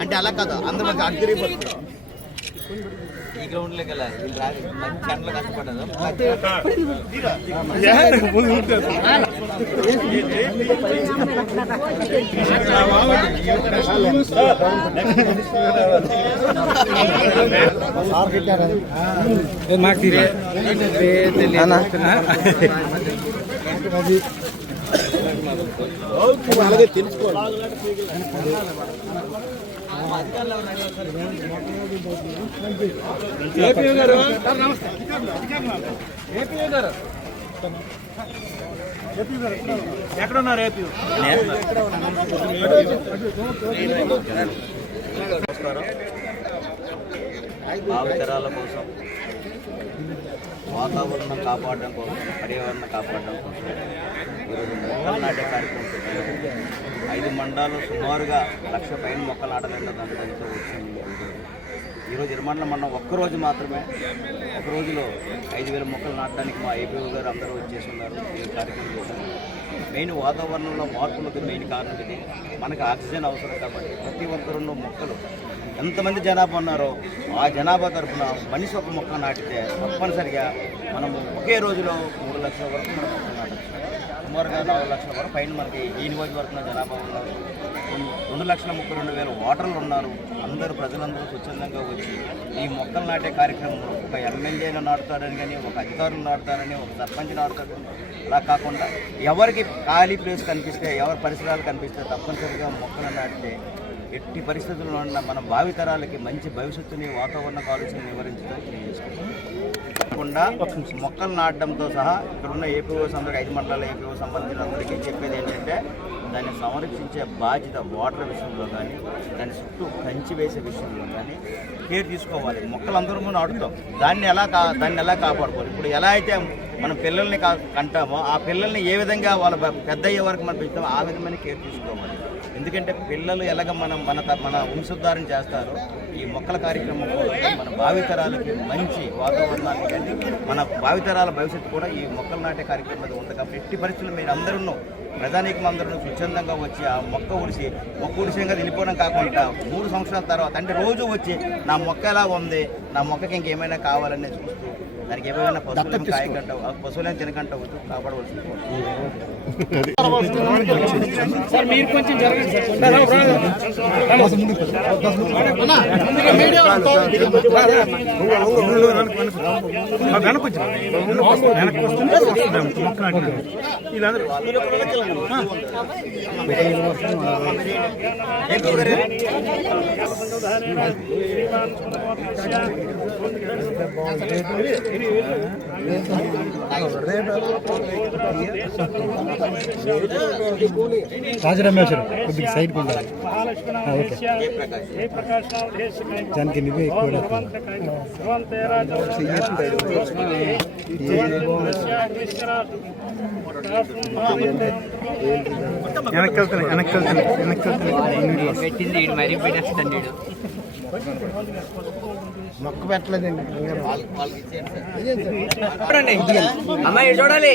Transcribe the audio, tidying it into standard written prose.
అంటే అలా కాదు అందరూ అగ్గిరిపోతుంది ఈ గ్రౌండ్ లోకి వెళ్ళాలి వీళ్ళు రాదు గంటలు కష్టపడ్డారు అలాగే తెలుసుకోవాలి. ఎక్కడున్నారు ఏపీ? భావితరాల కోసం, వాతావరణం కాపాడడం కోసం, పర్యావరణం కాపాడడం కోసం ఈరోజు మొక్కలు నాటే కార్యక్రమం 5 మండలాలు సుమారుగా 1,00,000 పైన మొక్కలు నాటాలన్న దాంతో వచ్చింది. ఈరోజు ఇరమండలం మనం ఒక్కరోజు మాత్రమే ఒక రోజులో 5,000 మొక్కలు నాటడానికి మా ఏపీ గారు అందరూ వచ్చేసి ఉన్నారు. ఈ కార్యక్రమం చేశారు. మెయిన్ వాతావరణంలో మార్పులకు మెయిన్ కారణం ఇది. మనకు ఆక్సిజన్ అవసరం కాబట్టి ప్రతి ఒక్కరు మొక్కలు ఎంతమంది జనాభా ఉన్నారో ఆ జనాభా తరఫున మనిషి ఒక మొక్క నాటితే తప్పనిసరిగా మనము ఒకే రోజులో 3 లక్షల వరకు మనం మొక్కలు నాటచ్చు. సుమారుగా 4 లక్షల వరకు పైన మనకి ఈ నియోజకవర్గంలో జనాభా ఉన్నారు. 2,32,000 ఓటర్లు ఉన్నారు. అందరూ ప్రజలందరూ స్వచ్ఛందంగా వచ్చి ఈ మొక్కలు నాటే కార్యక్రమంలో ఒక ఎమ్మెల్యేను నాటుతారని కానీ, ఒక అధికారులు నాటుతారని, ఒక సర్పంచ్ నాటుతారని అలా కాకుండా ఎవరికి ఖాళీ ప్లేస్ కనిపిస్తే, ఎవరి పరిసరాలు కనిపిస్తే తప్పనిసరిగా మొక్కలు నాటితే ఎట్టి పరిస్థితుల్లో ఉన్న మన భావితరాలకి మంచి భవిష్యత్తుని, వాతావరణ కాలుష్యం నివారించడం కాకుండా మొక్కలు నాటడంతో సహా ఇక్కడున్న ఏపీఓస్ అందరికీ 5 మండలాల ఏపీఓ సంబంధించిన అందరికీ చెప్పేది ఏంటంటే దాన్ని సంరక్షించే బాధ్యత వాటర్ విషయంలో కానీ, దాని చుట్టూ కంచి వేసే విషయంలో కానీ కేర్ తీసుకోవాలి. మొక్కలందరూ నాటుతాం, దాన్ని ఎలా కాపాడుకోవాలి. ఇప్పుడు ఎలా అయితే మనం పిల్లల్ని కంటామో ఆ పిల్లల్ని ఏ విధంగా వాళ్ళ పెద్ద అయ్యే వరకు మనం పెంచుతామో ఆ విధమైన కేర్ తీసుకోవాలి. ఎందుకంటే పిల్లలు ఎలాగ మన వంశోద్ధారణ చేస్తారు. ఈ మొక్కల కార్యక్రమం మన భావితరాలకి మంచి వాతావరణాన్ని కానీ, మన భావితరాల భవిష్యత్తు కూడా ఈ మొక్కలు నాటే కార్యక్రమం ఉంది. కాబట్టి ఎట్టి పరిస్థితులు మీరు అందరూ ప్రజానీకం అందరూ స్వచ్ఛందంగా వచ్చి ఆ మొక్క ఉడిసేగా వెళ్ళిపోవడం కాకుండా 3 సంవత్సరాల తర్వాత అంటే రోజు వచ్చి నా మొక్క ఎలా ఉంది, నా మొక్కకి ఇంకేమైనా కావాలని చూస్తూ దానికి ఏమైనా పశువులను తినకంట వద్దు కాపాడవలసింది. రాజరమేశ్వర కొద్దిగా సైడ్ ఉండాలి. దానికి నువ్వే ఎక్కువ మొక్క పెట్టలేదండి. అమ్మాయి చూడాలి.